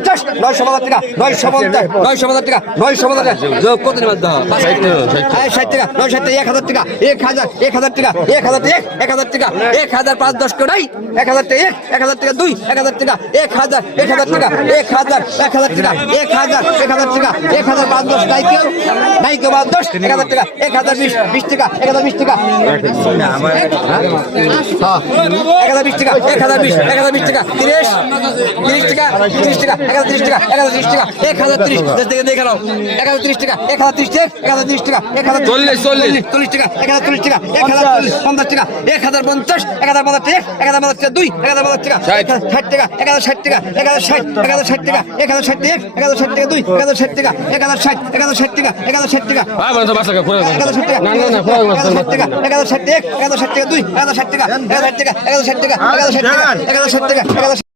পঞ্চাশ নয়শো পঞ্চাশ টাকা নয়শো পঞ্চাশ নয়শো পঞ্চাশ টাকা নয়শো পঞ্চাশ টাকা যোগ কত ষাট টাকা নয় ষাট টাকা এক হাজার টাকা এক হাজার এক হাজার টাকা এক হাজার এক এক হাজার টাকা এক হাজার পাঁচ দশ কেউ নাই এক হাজার টাকা এক এক হাজার টাকা দুই এক হাজার টাকা এক হাজার এক হাজার টাকা এক হাজার এক হাজার টাকা এক হাজার এক হাজার টাকা এক হাজার পাঁচ দশ নাই কেউ নাই কেউ পাঁচ দশ এক হাজার টাকা এক হাজার বিশ বিশ টাকা এক হাজার বিশ টাকা হ্যাঁ এক হাজার বিশ টাকা এক হাজার বিশ এক হাজার বিশ টাকা তিরিশ তিরিশ টাকা তিরিশ টাকা এক হাজার তিরিশ টাকা এক হাজার তিরিশ টাকা এক হাজার তিরিশ থেকে দেখে নাও এক হাজার তিরিশ টাকা এক হাজার তিরিশ টাকা এক হাজার তিরিশ টাকা এক হাজার চল্লিশ, চল্লিশ। চল্লিশ টাকা এক হাজার চল্লিশ টাকা এক হাজার পঞ্চাশ টাকা এক হাজার পঞ্চাশ এক হাজার পঞ্চাশ টাকা এক হাজার পঞ্চাশ টাকা দুই এক হাজার পঞ্চাশ টাকা ষাট। এক হাজার টাকা এক হাজার ষাট টাকা এক হাজার ষাট এক হাজার ষাট টাকা এক হাজার ষাট টাকা এক হাজার ষাট টাকা দুই এক হাজার ষাট টাকা এক হাজার ষাট এক হাজার ষাট টাকা এক হাজার ষাট টাকা হ্যাঁ এক হাজার ষাট টাকা না না না পুরো এক হাজার ষাট টাকা এক হাজার ষাট টাকা এক হাজার ষাট টাকা দুই এক হাজার ষাট টাকা এক হাজার ষাট টাকা এক হাজার ষাট টাকা এক হাজার ষাট টাকা এক হাজার ষাট টাকা এক হাজার